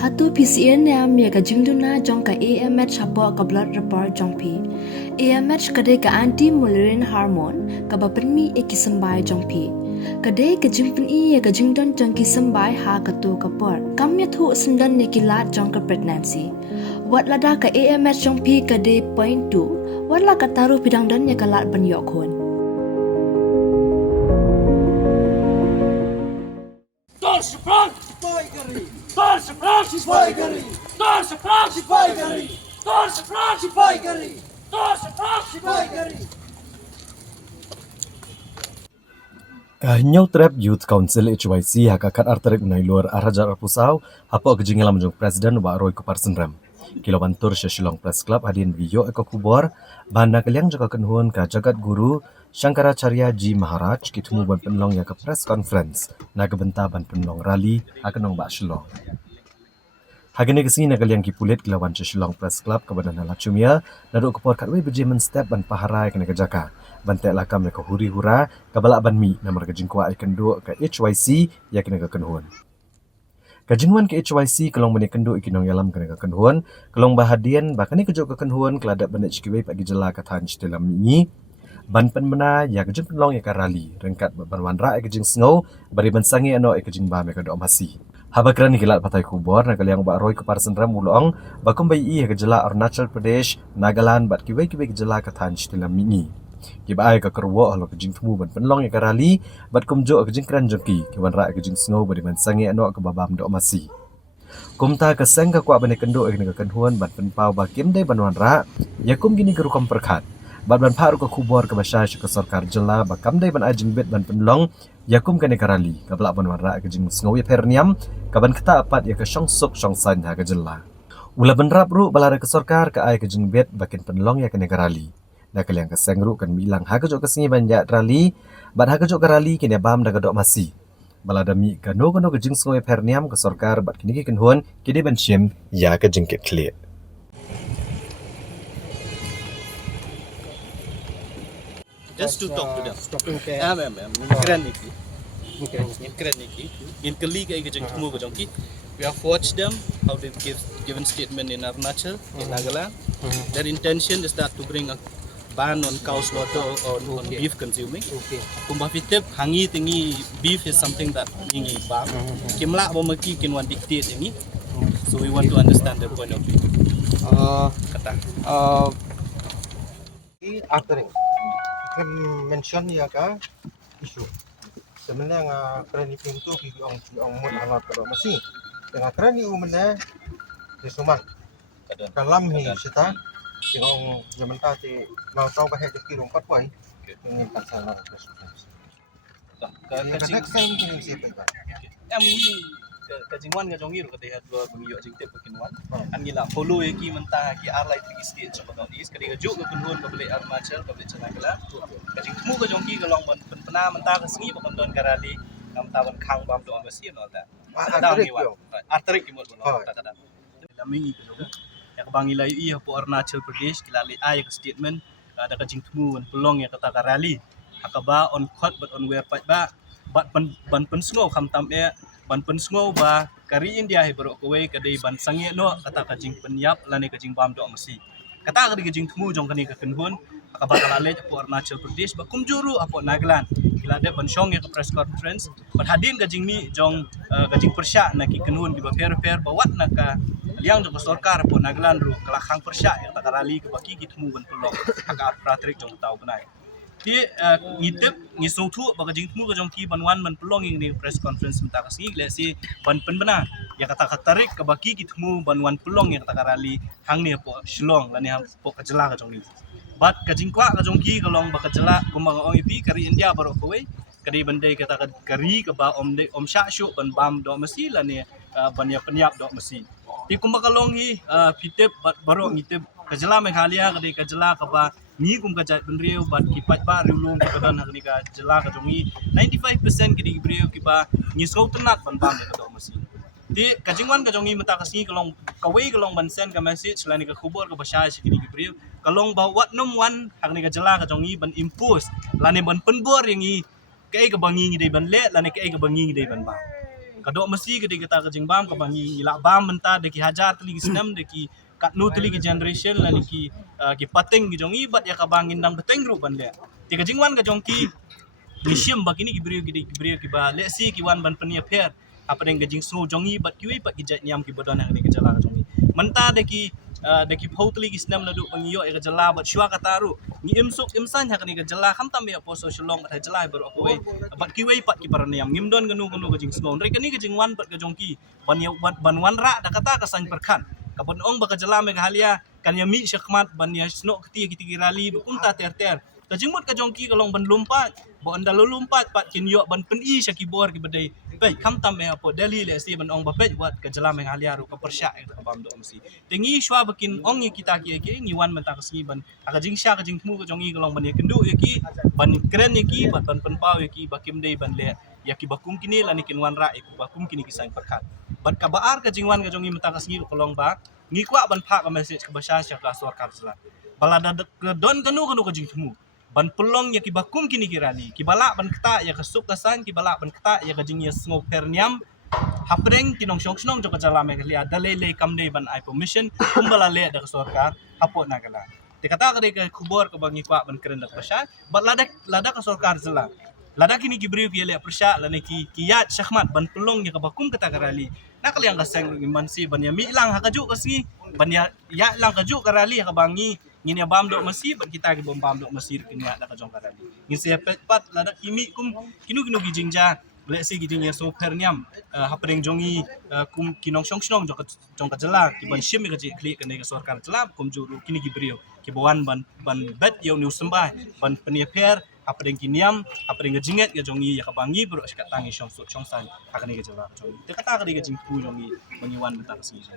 Hatu PCN yam ya ka jingduna jong ka AMH hapo ka blood report jong pi. AMH kade ka anti-mullerian hormone ka bapenmi e kisambai jong pi. Kade ka jingpen i ya ka jingdon jong kisambai ha ka tu ka por. Kam ya thu sendan ne kilat jong ka pregnancy. Wat lada ka AMH jong pi kade point 2. Wat la ka taru pidang dan ya ka lat ban yok hun. Torsprank! Torsprank! Torsprank! Torsprank! Torsprank! Kahinyaw Trap Youth Council HYC hakakat arterik menai luar arajar pusau hapo kejingalam jong presiden wa Roy Kuparsenram. Kilobantur Shillong Press Club hadin video eko kubor banda kaliang jaga kenhuan ka jagat guru Shankaracharya Ji Maharaj kitemu ban penlong ya ke press conference na gebenta ban penlong rally akenong ba Shillong. Hagene kesini kaliang kipulit kilawan Shillong Press Club ke badan halacumia naduk kepor katwe bejemen step ban paharai kena kejaka. Bantek lakam ke huri hura kabalak ban mi namar kejingkwa ikan do ke HYC ya kena ke kenhuan. Kajingwan ke HYC kelong bani kendu ikinong yalam kena kekenhuan, kelong bahadian bahkan kejok kekenhuan keladak bani cikiwe pagi jela katan dalam ini, ban penmena ya kejing penlong ya karali, rengkat ban wanra ya kejing sengau, bari ban sangi ano ya kejing bam ya kedok masih. Habakran kilat patai kubor na kaliang ba Roy Kuparsenram ulong, bakum bayi ya kejela Arunachal Pradesh, Nagaland bat kiwe kejela katan dalam ini. Kibai ka kerwo halo kejing temu ban penlong ya karali bat kumjo kejing kran jengki kiwan ra kejing snow bari man sangi ano ke babam do masi kumta ka seng ka kwa bane kendo ek ka kenhuan ban penpau ba kim dai banwan ra yakum gini ke rukom perkat bat ban paru ka kubor ke basha ke sarkar jela ba kam dai ban ajing bet ban penlong yakum kane karali ka blak banwan ra kejing snow ya perniam ka ban kata apat ya ka shong suk shong san ha ka jela ula ban rap ru balare ke sarkar ka ai kejing bet bakin penlong ya kane karali dah kalian kesengru kan bilang haga jok kesengi banyak rali bat haga jok rali kini bam dah kedok masih baladami kano kejing sengoi perniam ke sarkar bat kini kenhuan kini ban shim ya ke jengkit clear just to talk to them. Keren niki. In kali kay kejeng temu kejong ki. We have watched them how they given statement in Arunachal, in Nagaland. Their intention is that to bring a ban on cow slaughter on beef consuming. Kumba fitep hangi tingi beef is something that ingi bang. Kimla bomaki kinwan dictate ingi. So we want to understand their point of view. Kata. After kan mention ya ka isu sebenarnya kerani pintu ong mun hangat kalau masih dengan kerani umene disuman dalam hi sita yung zaman tadi mau tahu bahaya di kirung patwai ingin pasal next time kini siapa kan Ini kajingwan kajongir kata hat dua bunyi jing tep kinwan an gila follow ki mentah ki arlai tinggi state coba tau is kadi juk ke kunhun ke beli Arunachal ke beli Chanakala kajing temu kajongki kalong pena mentah ke sengi bakon don karali kam tawan khang bam do amasi no ta arterik ki mot no ta ta da mingi kajong ya bang ilai i hapo Arunachal Pradesh kilali ai ke statement ada kajing temu pelong ya kata karali hakaba on court but on where ba ban pen sngo kham tam e ban pen sngo ba kari India he bro kowe kadai ban sange no kata kajing penyap lane kajing bam do masi kata kadi kajing temu jong kani ka kenhun akaba kalale po Arunachal Pradesh ba kumjuru apo Nagaland kilade ban shong ya press conference ban hadin kajing mi jong kajing persya na ki kenhun ki ba fair bawat na ka liang jong sarkar po Nagaland ru kala khang persya ya kata rali ke baki ki temu ban pelong aka pratrik jong tau benai ti ngitip ngisung thu ba kajing temu kajong ki banwan ban pelong ini press conference menta kasi glesi ban penbena ya kata tarik ke baki ki temu banwan pelong ya kata karali hang ni po Shillong lani hang po kajela kajong ni bat kajing kwa kajong ki kalong ba kajela kumang ong ipi kari India baro kowe kadi bandai kata kari ke ba om sha shu ban bam do mesti lani ban ya penyap do mesti ti kumba kalong hi pitep baro ngitip kajela Meghalaya kadi kajela ka ba ni kum kajat benriu bat kipat ba riulung kadan hakni ka jela ka jongi 95% kidi briu ki ba ni so tenak ban bam ka do masi di kajingwan ka jongi mata kasni kalong kawai kalong ban send ka message lani ka khubor ka basha si kidi briu kalong ba wat num wan hakni ka jela ka jongi ban impose lani ban penbor yang i kai ka bangi ngi dei ban le lani kai ka bangi ngi dei ban ba kadok mesti gede kita ke jingbam ke bangi ilak bam mentah deki hajar teli senam deki kat nu teli generation la ki pating ki jong ibat ya ka bangin dang beteng ru ban le ti ke jingwan ke jong ki Nishim bakini ki ba le si ki wan ban penia per apa deng gajing snow jongi bat ki pat ki jat nyam ki bodon hang ke jala jongi menta deki pautli ki snam la du pangiyo e jala bat shwa kataru ni imsuk imsan hak ni ke jala kham tam ya poso shlong bat jala ber ko we bat ki we pat ki paraniam ngimdon ganu gajing snow re kani gajing wan pat gajong ki ban wan ra da kata ka san perkan kabon ong baka jala me halia kan ya mi syakmat ban ya sno keti rali unta ter Kajimut ka jongki kalong ban lumpat, bo anda lompat pat kin yo ban pen I syaki bor ki bedai. Baik kam tam me apo Delhi le si ban ong bapet buat ke jalam yang haliaru ka persya ka bam do mesti. Tengi shwa bakin ong ye kita ki ngiwan menta ka singi ban aka jingsha ka jingmu ka jongi kalong ban ye kendu ye ki ban keren ye ki ban penpau ye ki bakim dei ban le ya ki bakum kini lani kin wan ra ku bakum kini ki sang perkat. Ban ka baar ka jingwan ka jongi menta ka singi kalong ba ngi kwa ban pha ka message ka basha sya ka suar karsla. Balada don kanu ka jingmu. Ban pelong ya kibakum kini kirali kibala ban keta ya kesuk kesan kibala ban keta ya kajing ya sngop perniam hapreng kinong syong jok jala me kali ada lele kamde ban I permission kumbala le da sorkar hapot nagala dikata ka ke kubor ke bangi kwa ban keren da pasha bat lada ka sorkar zela lada kini gibri ki le persya lane ki kiyat syahmat ban pelong ya kabakum keta karali nakal yang kaseng mansi ban ya mi lang hakajuk kasni ban ya lang kajuk karali ka bangi ngini bam do masih bat kita ki bom bam do masih kini ada ka jong karali ngin se pat lada kimi kum kinu gijingja le si gijing ya so perniam hapreng jongi kum kinong syong jong ka jela ki ban shim ka ji klik ka sorkar jela kum juru kini gibrio ki bawan ban bet yo nu sembah ban penia per hapreng kiniam hapreng gijinget ya jongi ya ka bangi bro ka tangi syong san akan ka jela jongi te kata ka jing pu jongi bangiwan bentar sini